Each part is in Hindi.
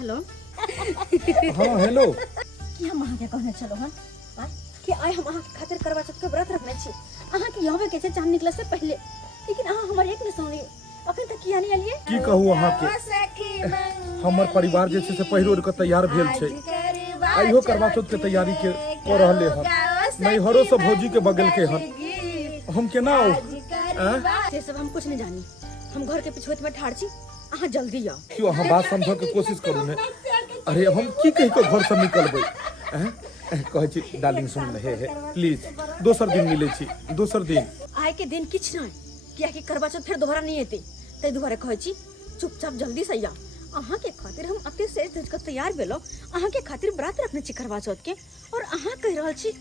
हेलो हाँ हेलो कि हम अहाँ के कहने चलो हन कि आइ हम अहाँ के खातिर करवा चौथ के व्रत रखने छी अहाँ के यहवे के छै चांद निकले से पहले लेकिन अहाँ हमर एक न सुनली अखन तक किया नहीं आलिए की कहू अहाँ के हमर परिवार जे छै से पहिरो के तैयार भेल छै आइयो करवा चौथ के तैयारी के कर रहले हन नैहरो से भौजी के बगल के हन हम केना आउ से सब हम कुछ नहीं जानी हम घर के पिछोत में ठाड़ छी अहाँ जल्दी आओ क्यों अहाँ बात समझ के कोशिश करू ने अरे हम की कहि के घर से निकलबै कहै छी डार्लिंग सुन हे प्लीज दोसर दिन मिलै छी दोसर दिन आइ के दिन किछ नहीं किया कि करवा चौथ फिर दोबारा नहीं एते तै दुबारा कहै छी चुपचाप जल्दी से आ अहाँ के खातिर हम अपने से धज के तैयार भेलो अहाँ के खातिर व्रत रखने छी करवा चौथ के और अहाँ कह रहल छी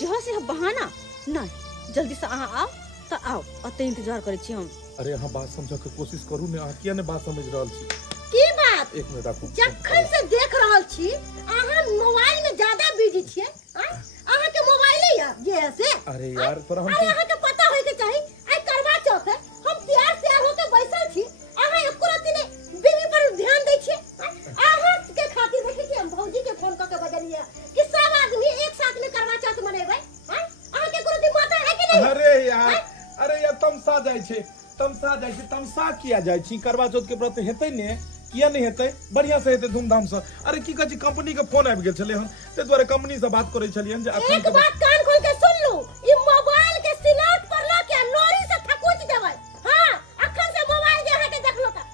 जहाँ से हम बहाना नहीं जल्दी से अहाँ आओ तो आओ अते इंतजार करे छी हम अरे अहाँ बात समझ के कोशिश करू ने अहाँ किया ने बात समझ रहल छी की बात एक मिनट राखू जखन से देख रहल छी अहाँ मोबाइल में ज्यादा बिजी छियै अहाँ के मोबाइल ये से अरे यार पर हम अहाँ के पता होय के चाही आई करवा चौथ है हम तैयार से होके बैसल छी अहाँ एको रति ने बीवी पर ध्यान दै छी अहाँ के खातिर देखि कि हम भौजी के फोन क के बजलिए कि सब आदमी एक साथ में करवा चौथ मनेबै अहाँ के कोनो माता है कि नहीं अरे यार तमसा जाय छै तमसा किया जाय छी करवा चौथ के व्रत हेतै ने किया नहीं हेतै बढ़िया से हेतै धूमधाम से अरे की कहै छी कंपनी के फोन आबि गेल छलै हन ते द्वारा कंपनी से बात करै छलियन जे एक बात कान खोल के सुन लू ई मोबाइल के सिलौट पर ला के नोरी से ठकुच देबै हां अखन से मोबाइल जे अहाँ के देखलो त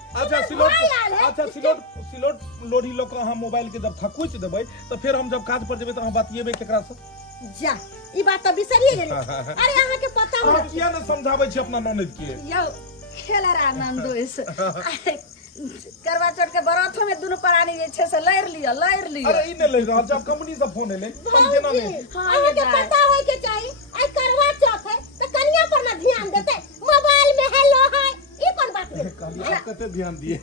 अच्छा सिलौट लोरी लो के अहाँ मोबाइल के जब ठकुच देबै तो फिर हम जब काज पर जेबै तो अहाँ बतियेबै केकरा से जा ई बात तो बिसरिए गेली अरे अहाँ के पता हो अहाँ किया ने समझाबै छी अपना ननद के यौ खेला आनंदो इस करवा चौथ के बरातो में दुनु प्राणी जे छै से लैर लियो अरे ई ने ले रहल जब कंपनी से फोन एले हम केना ने अहाँ के पता होय के चाही आई करवा चौथ है त कन्या पर ना ध्यान देते मोबाइल में हेलो हाय ई कोन बात है कहलिए आप कते ध्यान दिए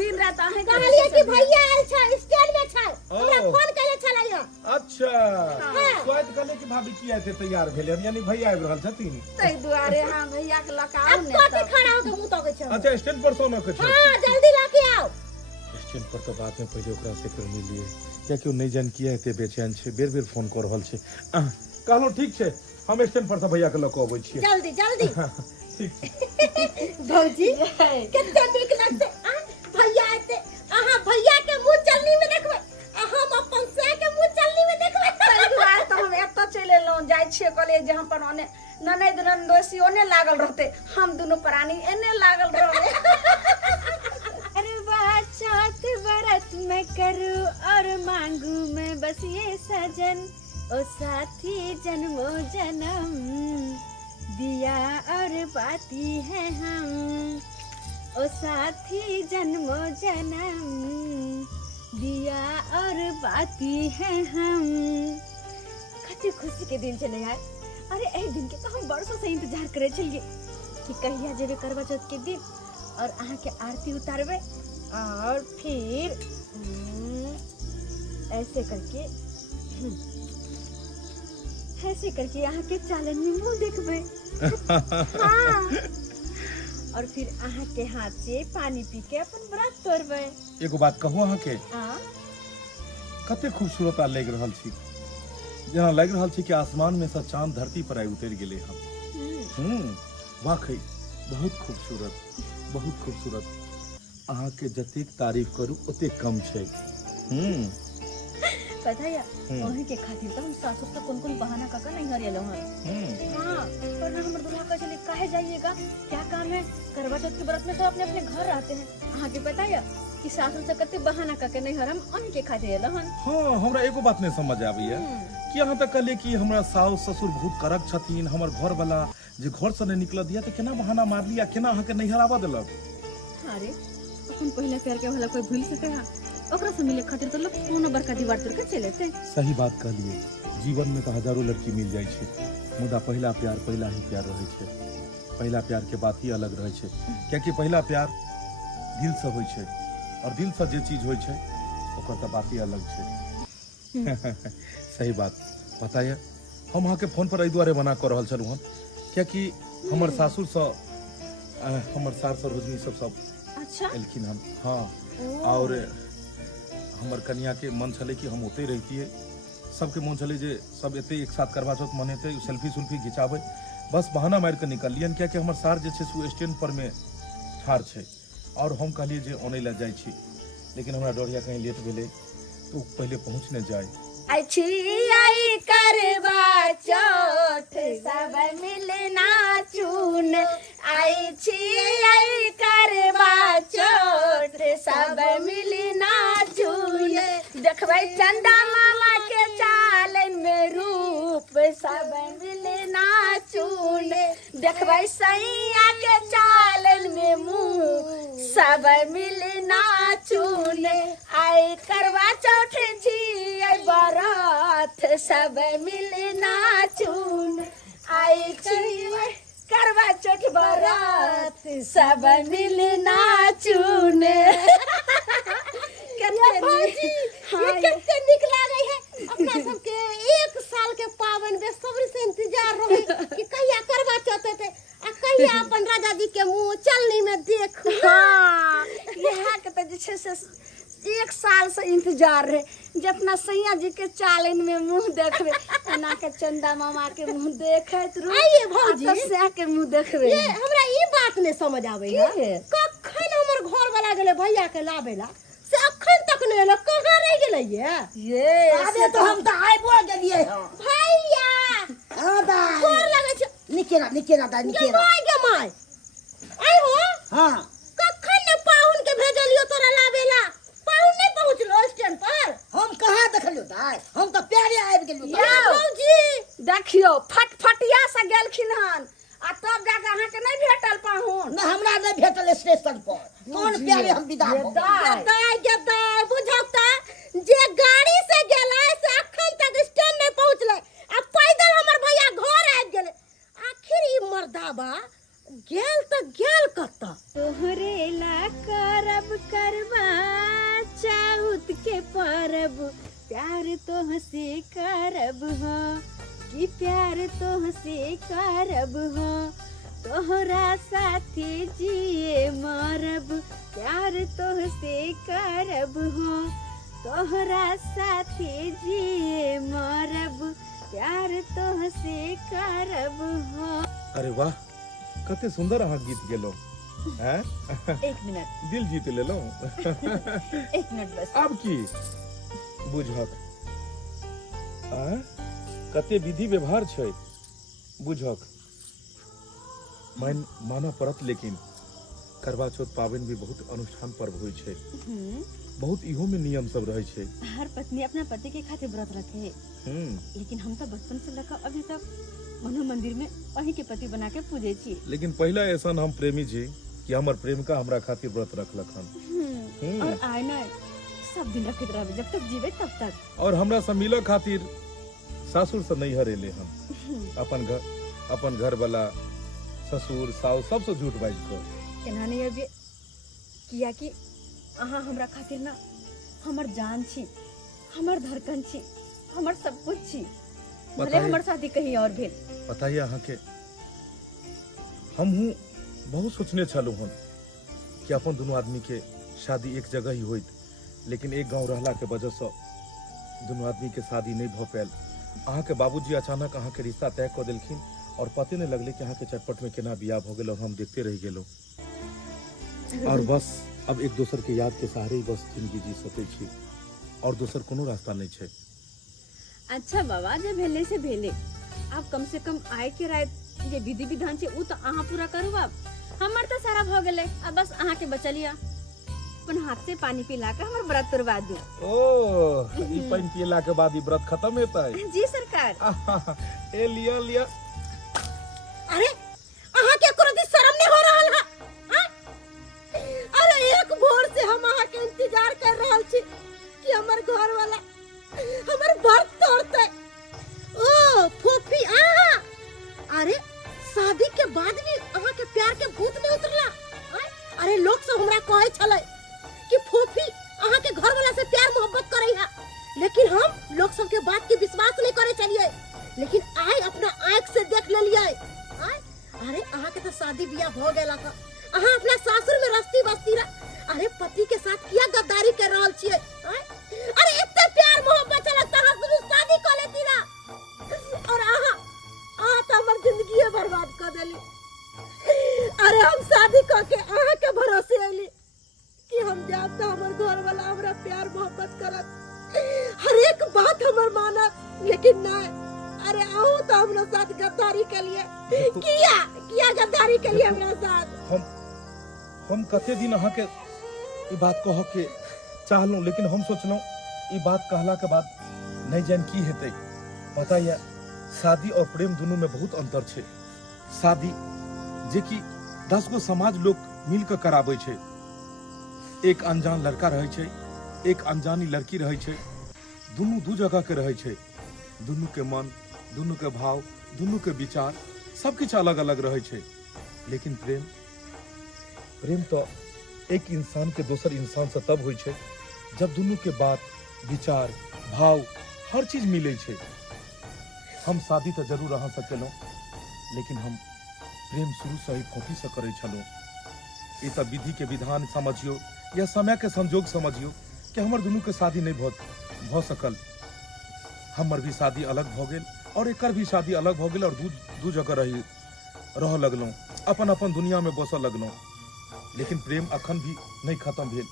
दिन रात अहाँ कहलिए कि भैया आइल छै स्टैंड में छै हमरा फोन कइले छलैया अच्छा स्वाद कहले कि भाभी की आते तैयार भेले यानी भैया आबि रहल छथिन तै दुआरे हां भैया के लकाओ ने कते खड़ा हो के मुंह तके छै अच्छा स्टैंड पर सोना के छै हां जल्दी लाके आओ स्टैंड पर तो बात में पहले ओकरा से कर मिलिए क्या क्यों नहीं जान किया एते बेचैन छै बेर फोन कर रहल छै कहलो ठीक छै हम स्टैंड पर से भैया के लक आबै छी जल्दी ठीक भौजी कते नीक लगते भैया आते अहाँ भैया के मुंह चलनी में देखबै हम अपन से के मुंह चलनी में देखबै तै दुआरे तो हम एत चले लो जाय छियै कॉलेज जहां पर ओने ननद नंदोसी ओने लागल रहते हम दोनों प्राणी एने लागल रहबे अरे चौथ व्रत में करूं और मांगू मैं बस ये सजन ओ साथी जन्मों जन्म दिया और बाती है हम ओ साथी जन्मों जन्म दिया और बाती है हम कते खुशी के दिन चले यार अरे ए दिन के तो हम बरसों से इंतजार करे छलिए कि कहिया जेबे करवा चौथ के दिन और अहाँ के आरती उतारबे और फिर ऐसे करके यहाँ के चालन में मुंह देखबे हाँ। और फिर अहाँ के हाथ से पानी पी के अपन व्रत तोड़बे एगो बात कहू अहाँ के कते खूबसूरत लग रहल छी जेना लग रहल छी कि आसमान में से चांद धरती पर आइ उतर गेले हम वाकई बहुत खूबसूरत अहाँ के जतेक तारीफ करू ओते कम छै पता है ओही के खातिर तो हम सासुर से कौन बहाना काका नहीं हरियलो हन हां पर ना हमर दुल्हा का चले काहे जाइएगा क्या काम है करवा चौथ के व्रत में सब अपने घर रहते हैं अहाँ के पता है कि सासुर से कते बहाना काके नहीं हरम उनके खातिर एलो हन हां हमरा एगो बात नहीं समझ आबैया कि अहाँ तक कहले कि हमरा सास ससुर बहुत करक छथिन हमर घर वाला जे घर से नहीं निकल दिया त केना बहाना मार लिया केना अहाँ के नहीं हरावा देलक अरे अपन पहले प्यार के होला कोई भूल सके हां ओकरा से मिले खातिर तो लोग कोनो बड़का दीवार तोड़ के चले थे सही बात कहलिए जीवन में तो हजारों लड़की मिल जाय छै मुदा पहला प्यार पहला ही प्यार रहे छै पहला प्यार के बात ही अलग रहे छै क्योंकि पहला प्यार दिल से होय छै और दिल से जे चीज होय छै ओकर तो बात ही अलग छै सही बात पता है हम अहाँ के फोन पर एहि दुआरे मना कर रहल छलहुँ हन क्योंकि हमर सासुर से हमर सास और रोजनी सब अच्छा एलखिन हन हाँ और हमर कन्या के मन छले कि हम ओते रहितिए, सबके मन छले जे सब एते एक साथ करवा चौथ मनेते, सेल्फी सुल्फी घिचाबे, बस बहाना मार के निकलियन क्या कि हमर सार जे छै सु स्टैंड पर में ठाड़ छै और हम कहलिए जे ओने ला जाइ छी, लेकिन हमरा डरिया कहीं लेट भेले तो पहले पहुंच न जाए। आई छी आई करवा चौथ सब मिलना चून, आई छी आई करवा चौथ सब मिलना चून, देखबै चंदा मामा के चालन में रूप सब मिलना चून, देखबै सैया के चालन में मुंह सब मिलना चून, आई करवा चौथ जी आई बारात सब मिलना चून, आई छी करवा चौथ बारात सब मिलना चून। कितने निक लागे है अपना सबके एक साल के पावन बेसब्री से इंतजार रहे कि कहिया करवा चौथ थे आ कहिया अपन राजा जी के मुंह चलनी में देखू। हाँ, यहाँ के तो जे छै से एक साल से इंतजार रहे जे अपना सैया जी के चालन में मुंह देखबे, एना के चंदा मामा के मुंह देखत रहो, आइए भौजी सैया के मुंह देखबे। ये हमरा ई बात ने समझ आवे है कखन हमर घर वाला गेले भैया के लावेला से अखन तक ने एलो, कहां रह गेले ये अबे तो हम तो आइबो गेलिए ह भैया। हां दा गोर लगे छै निकेरा निकेरा दा निकेरा गे माय आई हो। हां कखन ने पाहुन के भेजलियो तोरा लावेला, पाहुन नहीं पहुंचलो स्टैंड पर। हम कहां देखलियो दाई, हम तो प्यारे आइब गेलियो या। भौजी देखियो फटफटिया से गेलखिन हन आ तब जाके अहाँ के नहीं भेटल पाहुन। ना हमरा नहीं भेटल स्टेशन पर, कौन प्यारे हम विदा हो दाई दाई बुझौता जे गाड़ी से गेले से अखन तक स्टैंड नहीं पहुंचले आ पैदल हमर भैया घर आबि गेले। आखिर ई मर्दाबा गेल त गेल कत्ता। तोहरे ला करब करवा चौथ के परब, प्यार तोहसे करब हो कि प्यार तोहसे करब हो, तोहरा साथे जिए मरब, प्यार तोहसे करब हो, तोहरा साथे जिए मरब, प्यार तोहसे करब हो। अरे वाह, कते सुंदर अहाँ गीत गेलो हैं। एक मिनट दिल जीत लेलो। एक मिनट बस। अब की बुझक कते विधि व्यवहार छै बुझक, माना पड़त, लेकिन करवा चौथ पाबनि भी बहुत अनुष्ठान पर्व होइ छै, बहुत इहो में नियम सब रहे छै। हर पत्नी अपना पति के खातिर व्रत रखे, लेकिन हम तो बचपन से लेकर अभी तक मनो मंदिर में वही के पति बना के पूजे छी। लेकिन पहला ऐसा हम प्रेमी जी कि हमर प्रेमिका हमरा खातिर व्रत रखलक हन, और आय न सब दिन रखत रहबे जब तक जीवे तब तक। और हमरा से मिले खातिर सासुर से नहीं हरेले हम, अपन घर वाला ससुर साउ सबसे झूठ बाज कर केना नहीं अबे किया कि अहाँ हमरा खातिर ना हमर जान छी, हमर धड़कन छी, हमर सब कुछ छी। भले हमर शादी कहीं और भेल। बताइए अहाँ के हम हूँ बहुत सोचने छलू हन कि अपन दोनों आदमी के शादी एक जगह ही होइत, लेकिन एक गांव रहला के वजह से दोनों आदमी के शादी नहीं भ पायल। अहाँ के बाबूजी अचानक अहाँ के रिश्ता तय कर देलखिन और पते नहीं लगले कि अहाँ के चटपट में केना बियाह भ गेल और हम देखते रह गेलो। और बस अब एक दूसर के याद के सहारे ही बस जिंदगी जी सकै छी और दूसर कोनो रास्ता नहीं छै। अच्छा बाबा जे भेले से भेले, आप कम से कम आय के राय जे विधि विधान छै उ तो अहाँ पूरा करू। अब हमर तो सारा भ गेले, अब बस अहाँ के बचलिया अपन हाथ से पानी पिला के हमर व्रत तुरवा दू। ओ ई पानी पियला के बाद ई व्रत खत्म हेतै? जी सरकार। ए लिया लिया। अरे अहाँ के कोनो शर्म नहीं हो रहल है? अरे एक भोर से हम अहाँ के इंतजार कर रहल छी कि हमर घर वाला हमर व्रत तोड़ते। ओ फूफी अरे शादी के बाद भी अहाँ के प्यार के भूत नहीं उतरला? अरे लोग सब हमरा कहे छले कि फूफी अहाँ के घर वाला से प्यार मोहब्बत करे है, लेकिन हम लोग सब के बात के विश्वास नहीं करे चलिए, लेकिन आय अपना आंख से देख लेलिए। अरे अहाँ के तो शादी बियाह हो गेला था, अहाँ अपना सासुर में रस्ती बस्ती रह, अरे पति के साथ किया गद्दारी कर रहल छिए? घर वाला हमरा प्यार मोहब्बत करत, हर एक बात हमर माना, लेकिन नहीं। अरे आओ तो हमरा साथ गद्दारी के लिए किया गद्दारी के लिए हमरा साथ। हम कते दिन अहाँ के ई बात कह के चाहलूं, लेकिन हम सोचलूं ई बात कहला के बाद नहीं जान की हेतै। पता है शादी और प्रेम दोनों में बहुत अंतर छे। शादी जे कि 10 गो समाज लोग मिल के कराबै छे। एक अनजान लड़का रहे छे, एक अनजानी लड़की रहे छे, दोनों दू जगह के रहे छे। दोनों के मन, दोनों के भाव, दोनों के विचार सब कुछ अलग अलग रहे छे। लेकिन प्रेम तो एक इंसान के दोसर इंसान से तब होई छे जब दोनों के बात, विचार, भाव हर चीज मिले छे। हम शादी तो जरूर रह सकेलो, लेकिन हम प्रेम शुरू से ही खोटी से करे छलो। ई तो विधि के विधान समझियो या समय के संजोग समझियो कि हमर दोनों के शादी नहीं भ सकल। हमर भी शादी अलग भ गेल और एकर भी शादी अलग भ गेल और दू जगह रह लगलों, अपन अपन दुनिया में बस लगलों। लेकिन प्रेम अखन भी नहीं खत्म भेल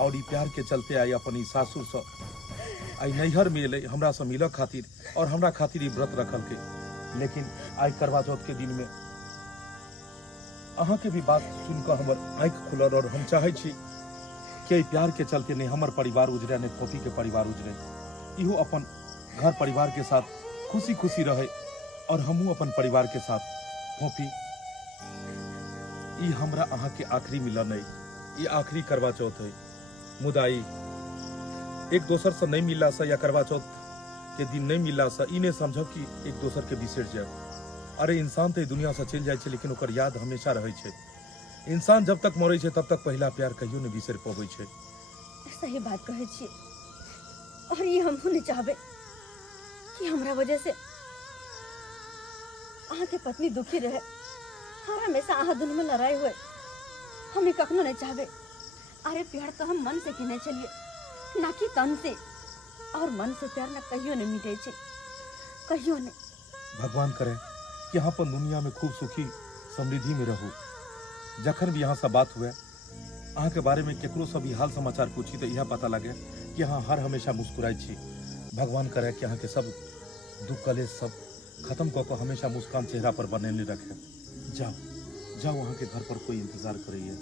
और ई प्यार के चलते आई अपन ई सासुर से आई नैहर में अलै हमरा से मिल खातिर और हमरा खातिर ई व्रत रखल के। लेकिन आई करवा चौथ के दिन में अहाँ के भी बात सुनकर हमर आँख खुलल और हम चाहे छी कि प्यार के चलते नहीं हमर परिवार उजरे, नहीं फोफी के परिवार उजरे। इहो अपन घर परिवार के साथ खुशी खुशी रहे और हमहू अपन परिवार के साथ। फोफी ई हमरा अहाँ के आखिरी मिलन है, ई आखिरी करवा चौथ है। मुदाई एक दोसर से नहीं मिलला से या करवा चौथ के दिन नहीं मिलला से ई नहीं समझब कि एक दोसर के बिसर जाए। अरे इंसान तो दुनिया से चल जाए, लेकिन ओकर याद हमेशा रहे छे। इंसान जब तक मरे छे तब तक पहला प्यार कहियो नहीं बिसर पाबै छे। सही बात कहे छी। और ये हमहू नहीं चाहबे कि हमरा वजह से अहाँ के पत्नी दुखी रहे और हमेशा अहाँ दोनों में लड़ाई हुए। हम कखनो नहीं चाहबे। अरे प्यार तो हम मन से कहने चलिए, ना कि तन से। और मन से प्यार ना कहियो नहीं मिटे छे, कहियो नहीं। भगवान करे कि यहाँ पर दुनिया में खूब सुखी समृद्धि में रहू। जखन भी यहाँ से बात हुए, अहाँ के बारे में केकरो से भी हाल समाचार पूछी तो यह पता लगे कि यहाँ हर हमेशा मुस्कुराई छी। भगवान करे कि अहाँ के सब दुख कलेश सब खत्म कर हमेशा मुस्कान चेहरा पर बनेले रखे। जाओ जाओ, वहाँ के घर पर कोई इंतजार करैया।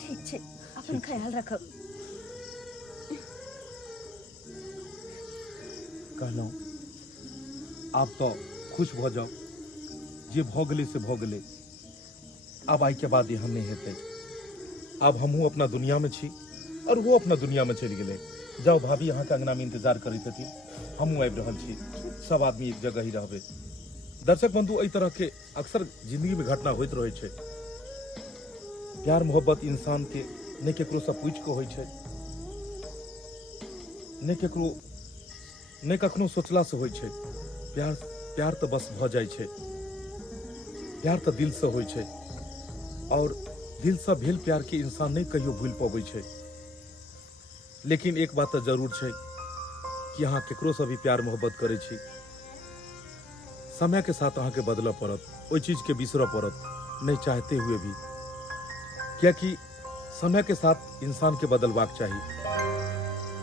ठीक छे, अपन ख्याल रखब। कहलौं आप तो खुश भ जाओ, जे भ गेलै से भ गेलै। अब आई के बाद यहाँ नहीं हेतै। अब हमहू अपना दुनिया में छी और वो अपना दुनिया में चलि गेलै। जाओ भाभी यहाँ के अंगना में इंतजार करैत हेती, हमहू आबि रहल छी। सब आदमी एक जगह ही रहबै। दर्शक बंधु, एहि तरह के अक्सर जिंदगी में घटना होइत रहै छै। प्यार मोहब्बत इंसान के नहीं केकरो से पूछ के होइ छै, नहीं कखनो सोचला से होइ छै। प्यार तो बस भ जाइ छै। प्यार तो दिल से होइ छै और दिल से भेल प्यार के इंसान नहीं कहियो भूल पाबै छै। लेकिन एक बात तो जरूर छै कि अहाँ केकरो से भी प्यार मोहब्बत करे छी, समय के साथ अहाँ के बदलऽ पड़त, ओई चीज के बिसरऽ पड़त, नहीं चाहते हुए भी। क्योंकि समय के साथ इंसान के बदलवाक चाहिए।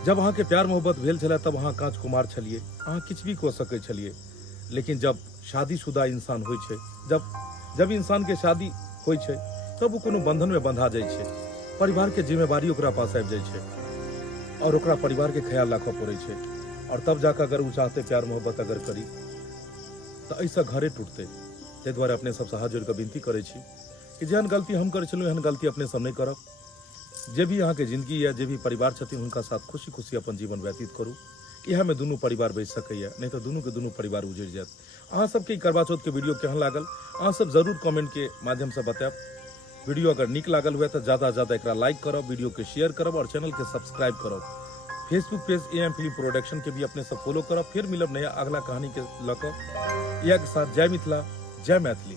जब अहाँ के प्यार मोहब्बत भेल छलै तब अहाँ कांच कुमार छलिए, अहाँ किछ भी कऽ सकै छलिए। लेकिन जब शादीशुदा इंसान होइ छै, जब इंसान के शादी होइ छै तब वो कोनो बंधन में बंधा जाइ छै। परिवार के जिम्मेवारी ओकरा पास आबि जाइ छै और ओकरा परिवार के ख्याल राखऽ पड़ै छै। और तब जाकर अगर वो चाहते प्यार मोहब्बत अगर करी तो ऐसा घरे टूटते। ताहि दुआरे अपने सबसे हाथ जोड़ के विनती करै छी कि जेहन गलती हम करै छलहुँ एहन गलती अपने सब नहीं करब। जे भी अहाँ के जिंदगी या जे भी परिवार छथिन हुनका साथ खुशी खुशी अपन जीवन व्यतीत करू। इह में दुनू परिवार बच सकैया, नहीं तो दुनू के दुनू परिवार उजड़ जायत। अहाँ सबके करवा चौथ के वीडियो केहन लागल अहाँ सब जरूर कमेंट के माध्यम से बतायब। वीडियो अगर निक लागल हुए तो ज्यादा से ज्यादा एकरा लाइक करब, वीडियो के शेयर करब और चैनल के सब्सक्राइब करब। Facebook page AM film production के भी अपने सब फॉलो करब। फिर मिलब नया अगला कहानी के लऽ कऽ। इएह के साथ जय मिथिला, जय मैथिली।